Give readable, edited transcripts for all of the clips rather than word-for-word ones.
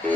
How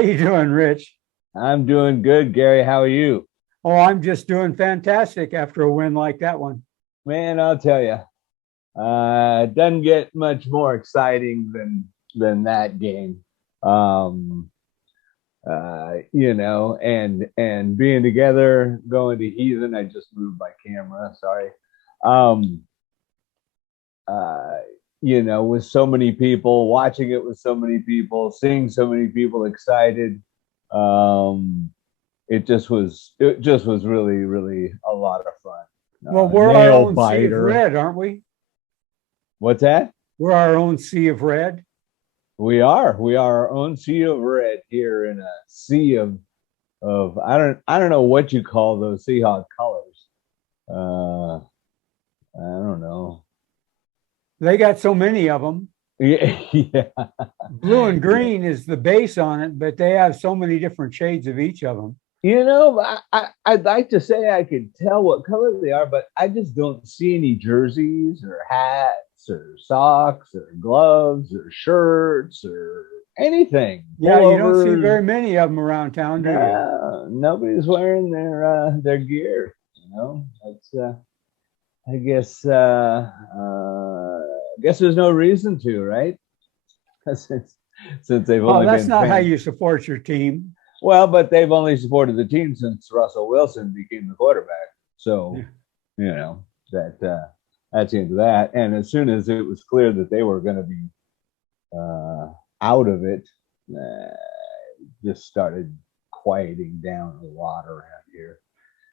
you doing, Rich? I'm doing good, Gary. How are you? Oh, I'm just doing fantastic after a win like that one. Man, I'll tell you, it doesn't get much more exciting than that game. Um, and being together, going to Heathen. I just moved my camera. Sorry. Um, uh, with so many people, watching it with so many people, seeing so many people excited. Um, it just was really, really a lot of fun. Well, we're our Nail own sea of biter. red, aren't we? What's that? We're our own sea of red. We are our own sea of red here in a sea of I don't know what you call those Seahawk colors. I don't know. They got so many of them. Yeah, yeah, Blue and yeah. green is the base on it, but they have so many different shades of each of them. I'd like to say I could tell what color they are, but I just don't see any jerseys or hats or socks or gloves or shirts or anything. Yeah, you don't see Pullovers. very many of them around town, do you? No, nobody's wearing their gear. That's I guess there's no reason to, right? since they've Well, only that's been not how paying. you support your team. Well, but they've only supported the team since Russell Wilson became the quarterback. So, Yeah. that's into that. And as soon as it was clear that they were going to be uh, out of it, just started quieting down a lot around here.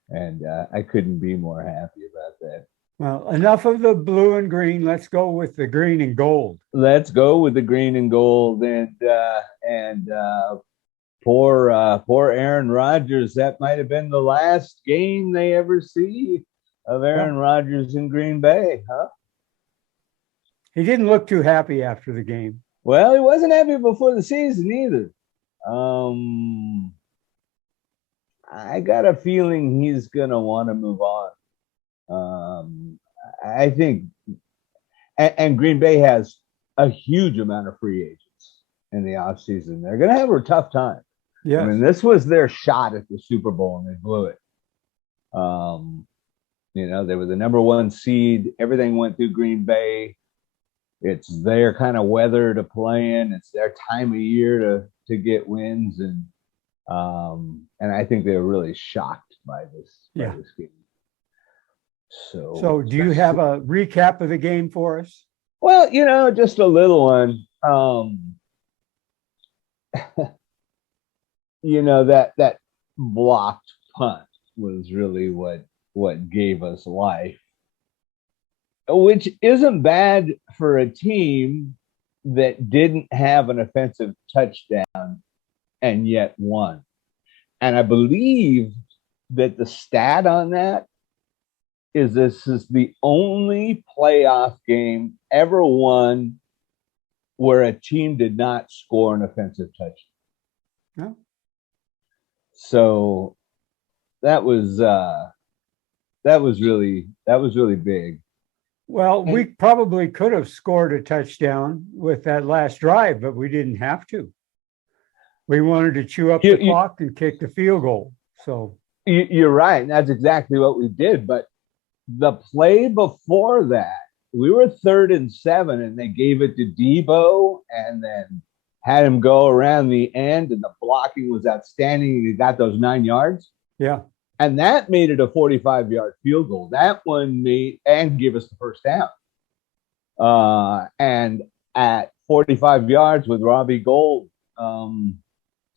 And I couldn't be more happy about that. Well, enough of the blue and green. Let's go with the green and gold. Let's go with the green and gold, and poor Aaron Rodgers. That might have been the last game they ever see of Yeah. Aaron Rodgers in Green Bay, huh? He didn't look too happy after the game. Well, he wasn't happy before the season either. Um, I got a feeling he's gonna want to move on. I think, and Green Bay has a huge amount of free agents in the offseason. They're gonna have a tough time. I Yes. mean, this was their shot at the Super Bowl, and they blew it. Um, they were the number one seed. Everything went through Green Bay. It's their kind of weather to play in. It's their time of year to get wins, and I think they were really shocked by Yeah. this game. So, So, do you have a recap of the game for us? well, just a little one. That blocked punt was really what gave us life, which isn't bad for a team that didn't have an offensive touchdown and yet won. And I believe that the stat on that is this is the only playoff game ever won where a team did not score an offensive touchdown. No. So that was really big. Well, we probably could have scored a touchdown with that last drive, but we didn't have to. We wanted to chew up the clock and kick the field goal. So you're right. That's exactly what we did. But the play before that, we were 3rd and 7, and they gave it to Debo, and then had him go around the end, and the blocking was outstanding. He got those 9 yards. Yeah. And that made it a 45-yard field goal. That one made and gave us the first down. And at 45 yards with Robbie Gold,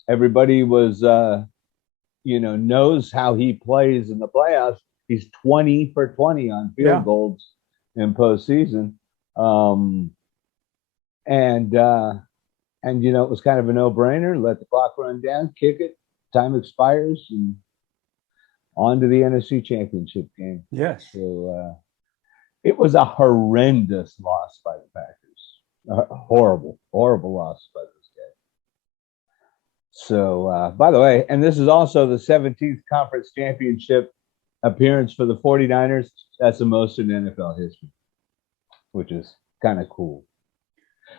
everybody was, knows how he plays in the playoffs. He's 20 for 20 on field goals in postseason. And it was kind of a no-brainer. Let the clock run down, kick it, time expires, and on to the NFC Championship game. Yes. So it was a horrendous loss by the Packers. A horrible, horrible loss by this game. So, by the way, and this is also the 17th conference championship appearance for the 49ers. That's the most in NFL history, which is kind of cool.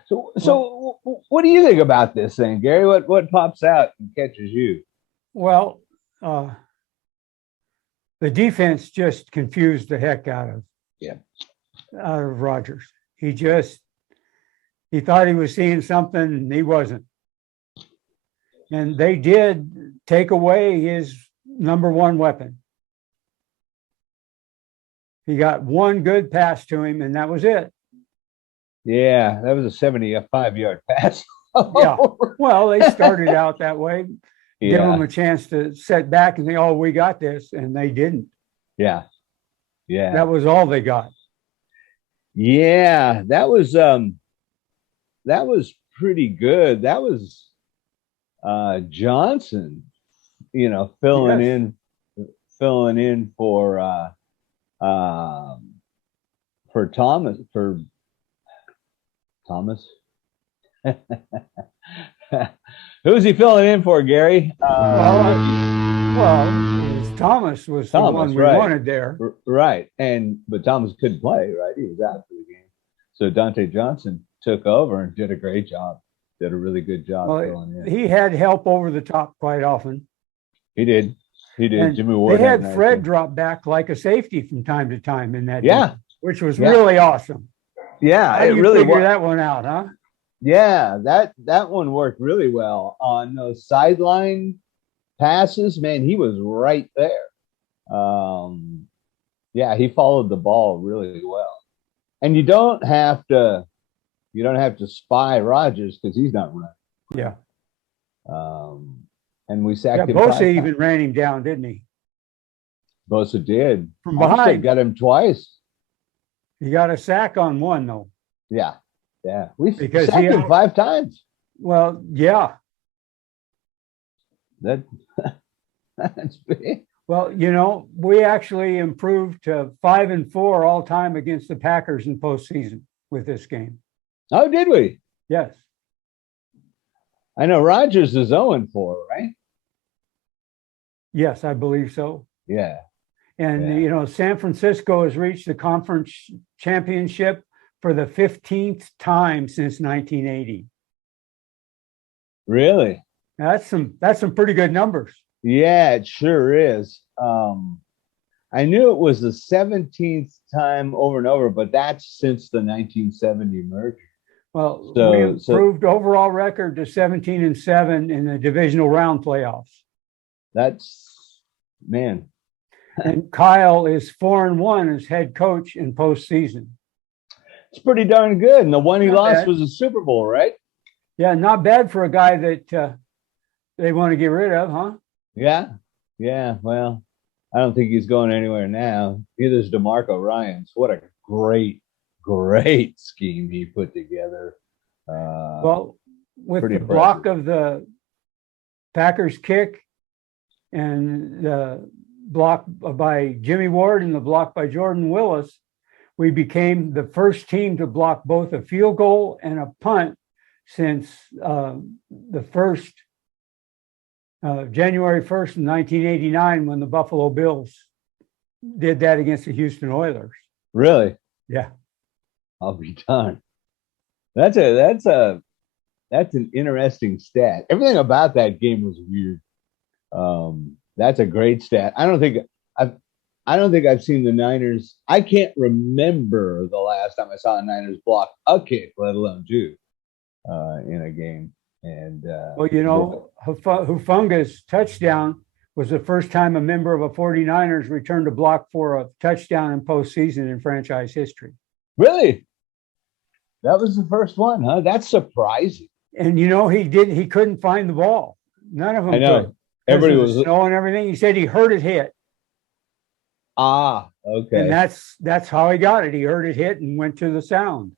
So what do you think about this thing, Gary? What pops out and catches you? Well, the defense just confused the heck out of Rodgers. He thought he was seeing something and he wasn't. And they did take away his number one weapon. He got one good pass to him, and that was it. Yeah, that was a 75-yard pass. Yeah. Well, they started out that way. Give them a chance to set back and say, "Oh, we got this," and they didn't. Yeah. That was all they got. Yeah, that was pretty good. That was Johnson, filling in for Thomas. Who's he filling in for, Gary? Thomas was the one we wanted there. Right. But Thomas couldn't play, right? He was out for the game. So Dante Johnson took over and did a great job. Did a really good job filling in. He had help over the top quite often. He did. And Jimmy Ward. They had Fred drop back like a safety from time to time in that game, which was really awesome. Yeah, How do you figure that one out, huh? Yeah, that one worked really well on those sideline passes. Man, he was right there. He followed the ball really well. And you don't have to spy Rodgers because he's not running. Yeah. And we sacked him. Bosa even ran him down, didn't he? Bosa did. From behind. Got him twice. He got a sack on one, though. Yeah. We sacked him 5 times. Well, yeah. That's big. Well, we actually improved to 5-4 all time against the Packers in postseason with this game. Oh, did we? Yes. I know Rodgers is 0-4, right? Yes, I believe so. Yeah. And, San Francisco has reached the conference championship for the 15th time since 1980. Really? That's some pretty good numbers. Yeah, it sure is. I knew it was the 17th time over and over, but that's since the 1970 merger. Well, we improved overall record to 17-7 in the divisional round playoffs. That's, man. And Kyle is 4-1 as head coach in postseason. It's pretty darn good. And the one he lost was a Super Bowl, right? Yeah, not bad for a guy that they want to get rid of, huh? Yeah. Well, I don't think he's going anywhere now. Neither is DeMarco Ryans. What a great scheme he put together. With the block of the Packers kick and the block by Jimmy Ward and the block by Jordan Willis, we became the first team to block both a field goal and a punt since the first January 1st, 1989, when the Buffalo Bills did that against the Houston Oilers. Really? Yeah. I'll be darned. That's an interesting stat. Everything about that game was weird. That's a great stat. I don't think I've seen the Niners. I can't remember the last time I saw the Niners block a kick, let alone two, in a game. And Hufunga's touchdown was the first time a member of a 49ers returned a block for a touchdown in postseason in franchise history. Really? That was the first one, huh? That's surprising. And he couldn't find the ball. None of them I know. could. Everybody was snow and everything. He said he heard it hit. Okay. And that's how he got it. He heard it hit and went to the sound.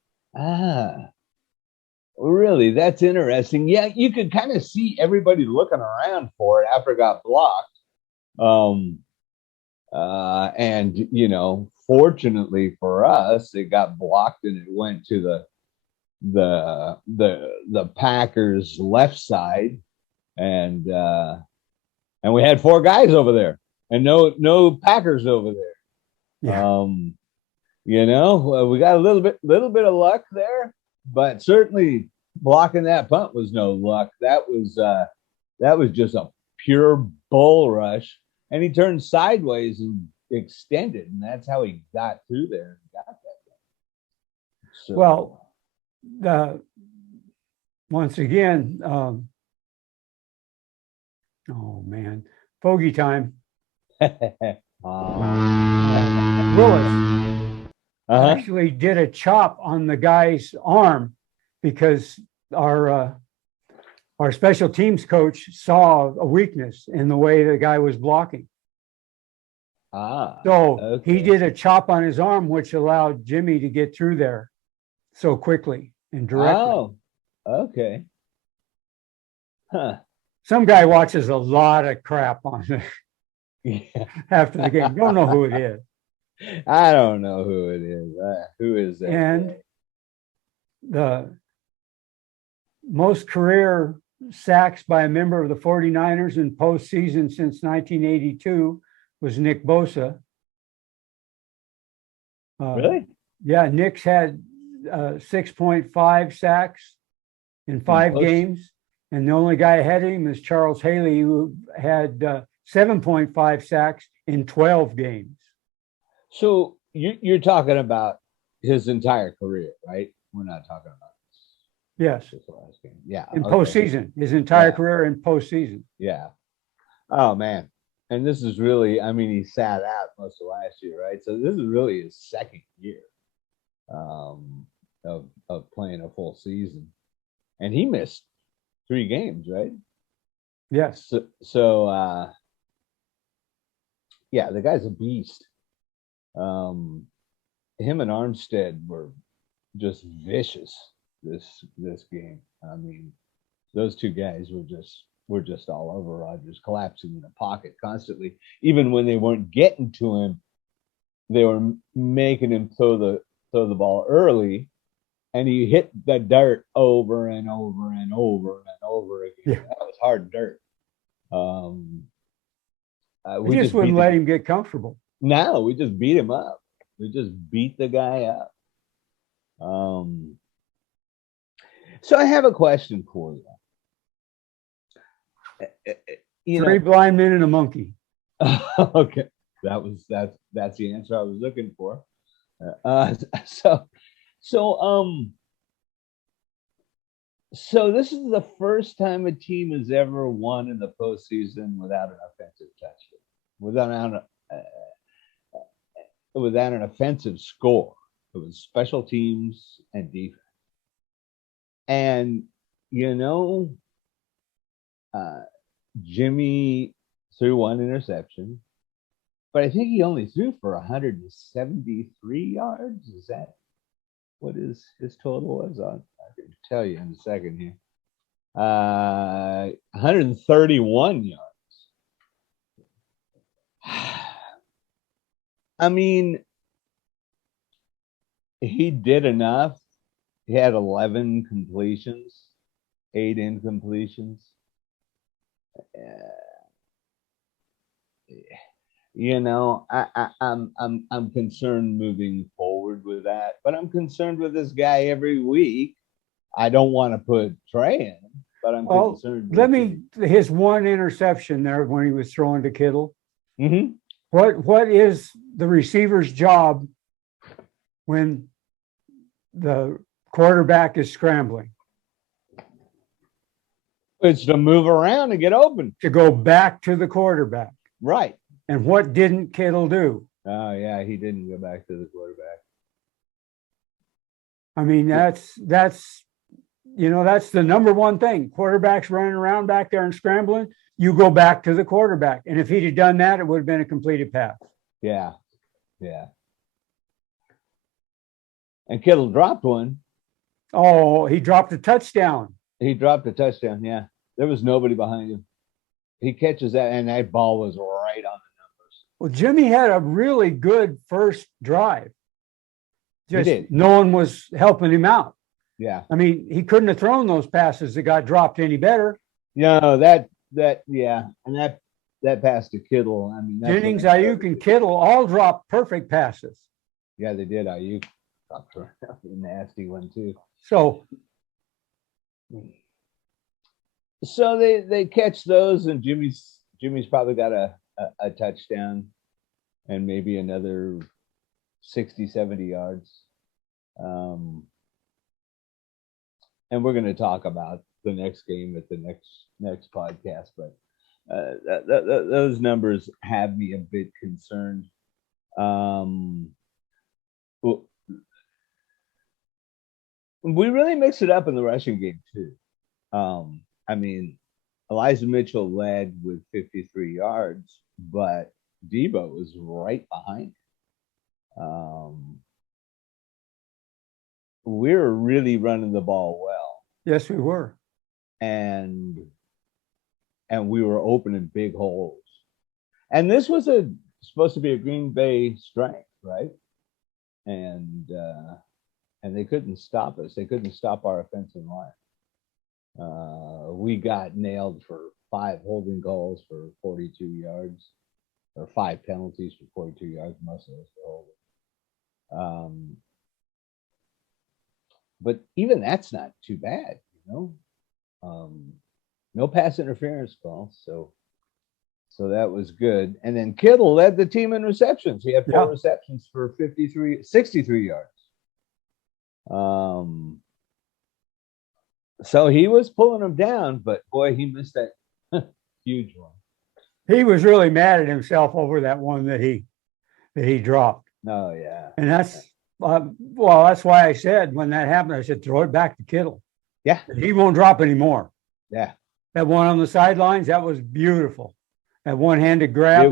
Really? That's interesting. Yeah, you could kind of see everybody looking around for it after it got blocked. And fortunately for us, it got blocked and it went to the Packers left side, and we had 4 guys over there and no Packers over there. Yeah. We got a little bit of luck there, but certainly blocking that punt was no luck. That was just a pure bull rush, and he turned sideways and extended, and that's how he got through there and got that thing. So, well, once again, oh man, Fogey time. Willis actually did a chop on the guy's arm because our special teams coach saw a weakness in the way the guy was blocking. So he did a chop on his arm, which allowed Jimmy to get through there so quickly and directly. Oh, okay. Huh. Some guy watches a lot of crap on it after the game. Don't know who it is. I don't know who it is. Who is that? And the most career sacks by a member of the 49ers in postseason since 1982 was Nick Bosa. Really? Yeah, Nick's had 6.5 sacks in 5 games. And the only guy ahead of him is Charles Haley, who had 7.5 sacks in 12 games. So you're talking about his entire career, right? We're not talking about yes. This last game. Yeah. In postseason, his entire career in postseason. Yeah. Oh man. And this is really, he sat out most of last year, right? So this is really his second year of playing a full season. And he missed 3 games, right? Yes. So the guy's a beast. Him and Armstead were just vicious this game. Those 2 guys were just all over Rodgers, collapsing in the pocket constantly. Even when they weren't getting to him, they were making him throw the ball early, and he hit the dirt over and over and over and over again. Yeah. That was hard dirt. We just wouldn't let him get comfortable. No, we just beat him up. We just beat the guy up. So I have a question for you. 3 blind men and a monkey. Okay, that's the answer I was looking for. So this is the first time a team has ever won in the postseason without an offensive touchdown, without an offensive score. It was special teams and defense. And Jimmy threw 1 interception, but I think he only threw for 173 yards. Is that what his total was? I can tell you in a second here. 131 yards. He did enough. He had 11 completions, 8 incompletions. I'm concerned moving forward with that, but I'm concerned with this guy every week. I don't want to put Trey in, but I'm concerned. His 1 interception there when he was throwing to Kittle. Mm-hmm. What is the receiver's job when the quarterback is scrambling? It's to move around and get open. to go back to the quarterback. Right. And what didn't Kittle do? Oh, yeah, he didn't go back to the quarterback. I mean, that's the number one thing. Quarterbacks running around back there and scrambling, you go back to the quarterback. And if he'd have done that, it would have been a completed pass. Yeah. Yeah. And Kittle dropped one. Oh, he dropped a touchdown. He dropped a touchdown. Yeah. There was nobody behind him. He catches that, and that ball was right on the numbers. Well, Jimmy had a really good first drive. Just no one was helping him out. Yeah. I mean, he couldn't have thrown those passes that got dropped any better. No, yeah. And that pass to Kittle. I mean, Jennings, Ayuk, and Kittle all dropped perfect passes. Yeah, they did. Ayuk dropped a nasty one too. So they catch those, and Jimmy's probably got a touchdown and maybe another 60, 70 yards. And we're going to talk about the next game at the next podcast, but those numbers have me a bit concerned. We really mixed it up in the rushing game too. I mean, Elijah Mitchell led with 53 yards, but Debo was right behind him. We were really running the ball well. Yes, we were. And we were opening big holes. And this was supposed to be a Green Bay strength, right? And they couldn't stop us. They couldn't stop our offensive line. We got nailed for 5 holding calls for 42 yards, or 5 penalties for 42 yards. Most of us were holding. But even that's not too bad, you know. No pass interference calls, so that was good. And then Kittle led the team in receptions. He had 4 receptions for 63 yards. So he was pulling them down, but boy, he missed that huge one. He was really mad at himself over that one that he dropped. Oh yeah, and that's that's why I said when that happened, I said throw it back to Kittle. Yeah, he won't drop anymore. Yeah, that one on the sidelines, that was beautiful. That one-handed grab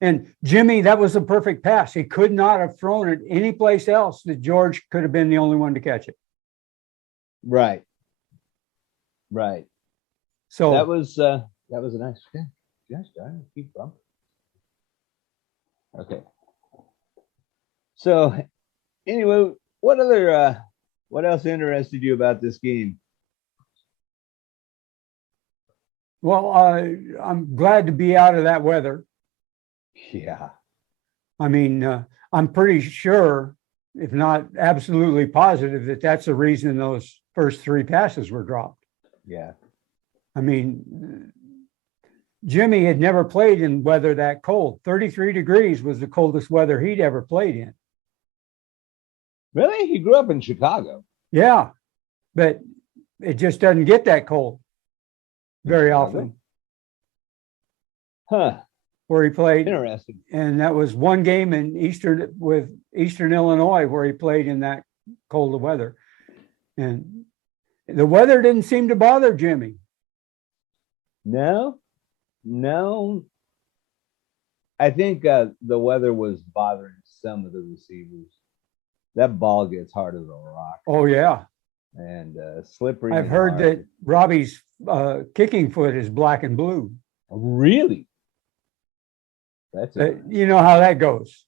and Jimmy, that was a perfect pass. He could not have thrown it any place else that George could have been the only one to catch it. Right. So that was a nice game. Yes, keep bumping. Okay. So anyway, what else interested you about this game? Well, I'm glad to be out of that weather. Yeah. I mean, I'm pretty sure, if not absolutely positive, that that's the reason those first 3 passes were dropped. Yeah. I mean, Jimmy had never played in weather that cold. 33 degrees was the coldest weather he'd ever played in. Really? He grew up in Chicago. Yeah, but it just doesn't get that cold very often. Huh. Where he played. Interesting. And that was one game in Eastern Illinois where he played in that cold weather. And the weather didn't seem to bother Jimmy. No. I think the weather was bothering some of the receivers. That ball gets hard as a rock. Oh, yeah. And slippery. I've heard that Robbie's kicking foot is black and blue. Really? That's you know how that goes.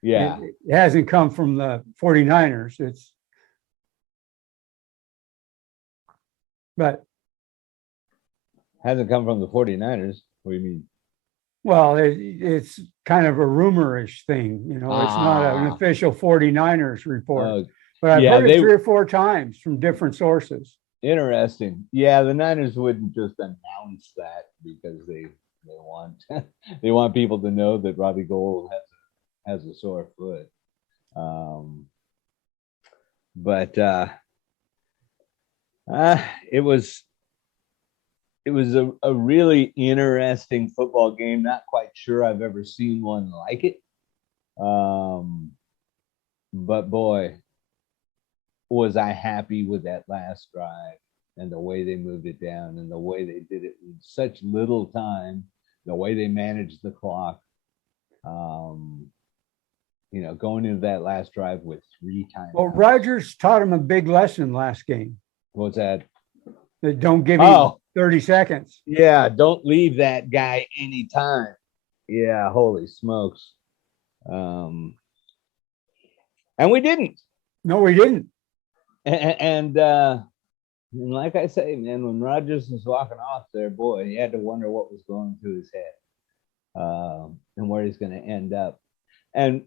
Yeah. It hasn't come from the 49ers. But hasn't come from the 49ers. What do you mean? Well, it's kind of a rumorish thing, you know. It's not an official 49ers report. But I've heard it 3 or 4 times from different sources. Interesting. Yeah, the Niners wouldn't just announce that because they want they want people to know that Robbie Gould has a sore foot. But it was it was a really interesting football game. Not quite sure I've ever seen one like it. But boy, was I happy with that last drive and the way they moved it down and the way they did it in such little time, the way they managed the clock. Going into that last drive with 3 times. Well, Rogers taught him a big lesson last game. What's that? That don't give him 30 seconds. Yeah, don't leave that guy any time. Yeah, holy smokes. And we didn't. No, we didn't. And like I say, man, when Rogers was walking off there, boy, you had to wonder what was going through his head and where he's going to end up. And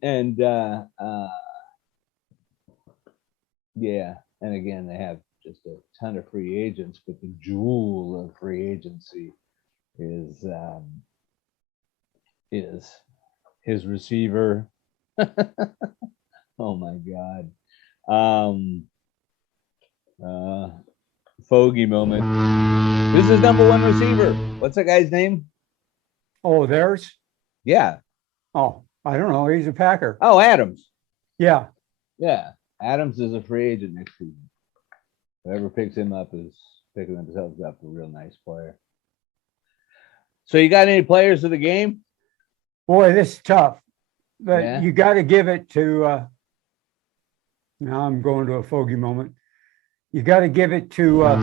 again, they have just a ton of free agents, but the jewel of free agency is his receiver. Oh my God. Fogey moment. This is #1 receiver. What's that guy's name? Oh, theirs? Yeah. Oh, I don't know. He's a Packer. Oh, Adams. Yeah. Yeah. Adams is a free agent next season. Whoever picks him up is picking themselves up a real nice player. So you got any players of the game? Boy, this is tough. But you got to give it to now I'm going to a Fogey moment. You got to give it to let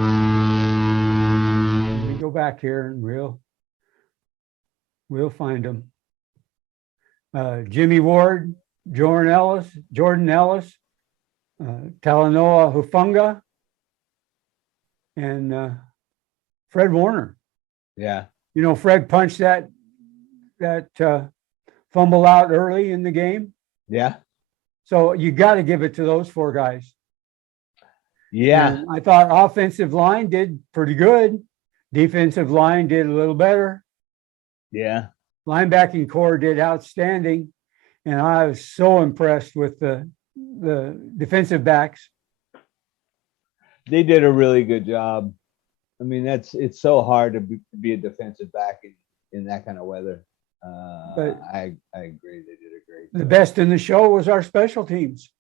me go back here and we'll find him. Jimmy Ward, Jordan Ellis, Talanoa Hufanga, and Fred Warner. Yeah. Fred punched that fumble out early in the game. Yeah. So you got to give it to those 4 guys. Yeah. And I thought offensive line did pretty good. Defensive line did a little better. Yeah. Linebacking core did outstanding. And I was so impressed with the defensive backs. They did a really good job. I mean, it's so hard to be a defensive back in that kind of weather. But I agree. They did a great job. The best in the show was our special teams.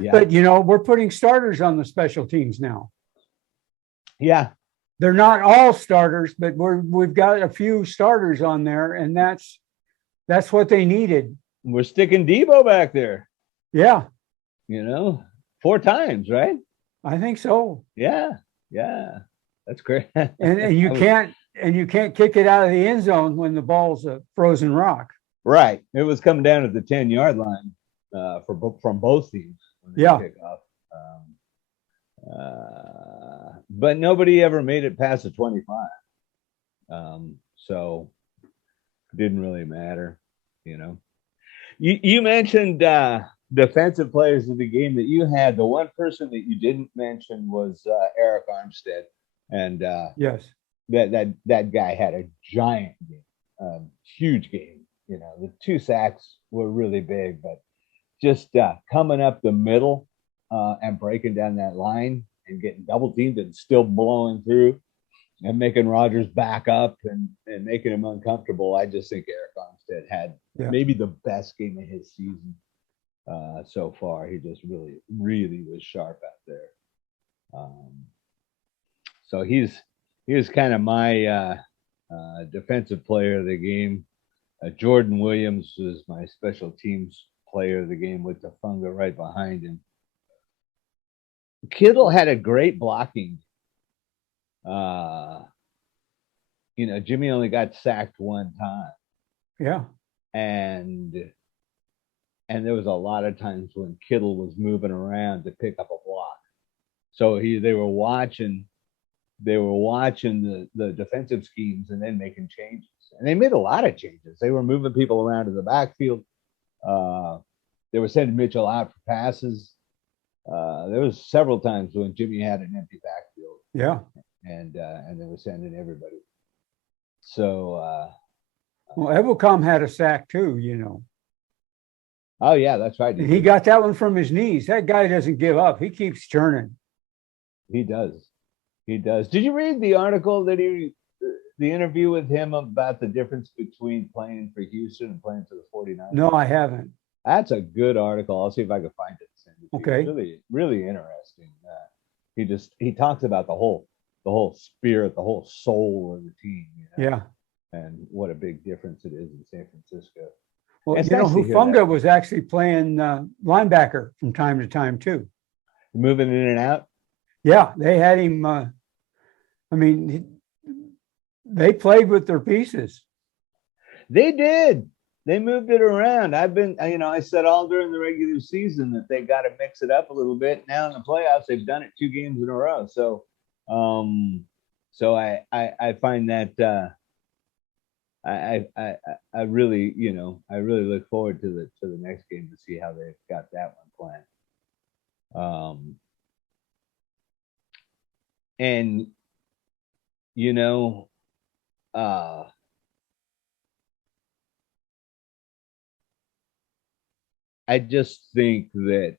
Yeah. But, we're putting starters on the special teams now. Yeah. They're not all starters, but we've got a few starters on there, and that's what they needed. We're sticking Debo back there. Yeah. 4 times, right? I think so. Yeah. Yeah. That's great. and you can't kick it out of the end zone when the ball's a frozen rock. Right. It was coming down at the 10-yard line from both teams when they kick off. But nobody ever made it past the 25. So it didn't really matter, You mentioned defensive players of the game that you had. The one person that you didn't mention was Eric Armstead. And yes, that guy had a giant game, huge game. The 2 sacks were really big, but just coming up the middle and breaking down that line and getting double teamed and still blowing through and making Rodgers back up and making him uncomfortable. I just think Eric Armstead had maybe the best game of his season so far. He just really, really was sharp out there. So he was kind of my defensive player of the game. Jordan Williams was my special teams player of the game with the Funga right behind him. Kittle had a great blocking. Jimmy only got sacked 1 time. Yeah. And there was a lot of times when Kittle was moving around to pick up a block. So they were watching the defensive schemes and then making changes. And they made a lot of changes. They were moving people around in the backfield. They were sending Mitchell out for passes. There was several times when Jimmy had an empty backfield. Yeah. And they were sending everybody. So well, Evilcom had a sack too, Oh yeah, that's right. He got that one from his knees. That guy doesn't give up. He keeps churning. He does. He does. Did you read the article that the interview with him about the difference between playing for Houston and playing for the 49ers? No, I haven't. That's a good article. I'll see if I can find it. Send it to Okay. you. Really, really interesting. He talks about the whole spirit, the whole soul of the team. Yeah. And what a big difference it is in San Francisco. Well, It's you know, nice to hear Hufunga that. was actually playing linebacker from time to time too. Moving in and out. Yeah, they had him. I mean, they played with their pieces. They did. They moved it around. I said all during the regular season that they got to mix it up a little bit. Now in the playoffs, they've done it 2 games in a row. So, I find that I really, I really look forward to the next game to see how they've got that one planned. And I just think that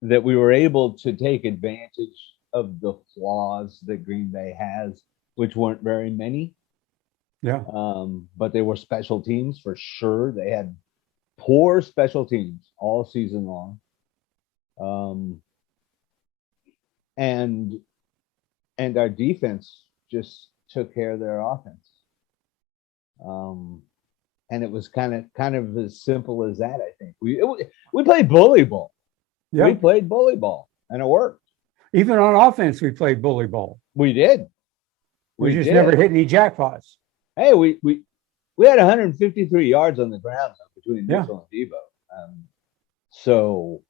we were able to take advantage of the flaws that Green Bay has, which weren't very many. Yeah. But they were special teams for sure. They had poor special teams all season long. And our defense just took care of their offense. And it was kind of as simple as that. I think we played bully ball. Yeah. We played bully ball, and it worked. Even on offense, we played bully ball. We did. We just never hit any jackpots. Hey, we had 153 yards on the ground between Mitchell and Debo. So,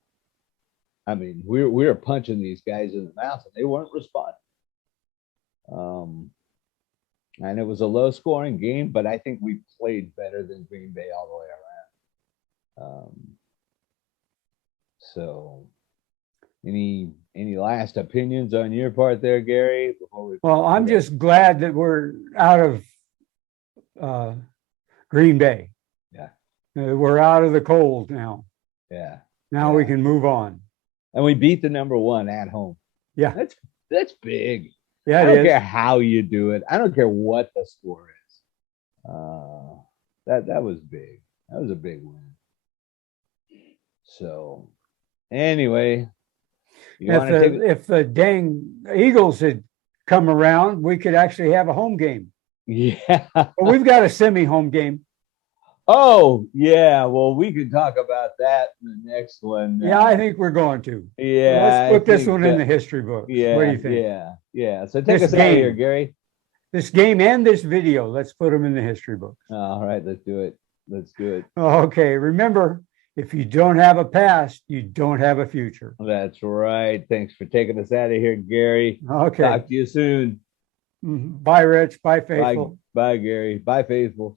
I mean, we were punching these guys in the mouth, and they weren't responding. And it was a low-scoring game, but I think we played better than Green Bay all the way around. So, any last opinions on your part there, Gary? Well, I'm just glad that we're out of Green Bay. Yeah. We're out of the cold now. Yeah. Now we can move on. And we beat the number 1 at home. Yeah. That's big. Yeah, I don't care how you do it. I don't care what the score is. That was big. That was a big win. So, anyway, if the dang Eagles had come around, we could actually have a home game. Yeah. But we've got a semi-home game. Oh, yeah. Well, we could talk about that in the next one. Yeah, I think we're going to. Yeah. Let's put this one in the history books. Yeah. What do you think? Yeah. So take us out of here, Gary. This game and this video, let's put them in the history books. All right, let's do it. Okay. Remember, if you don't have a past, you don't have a future. That's right. Thanks for taking us out of here, Gary. Okay. Talk to you soon. Bye, Rich. Bye, Faithful. Bye, Gary. Bye, Faithful.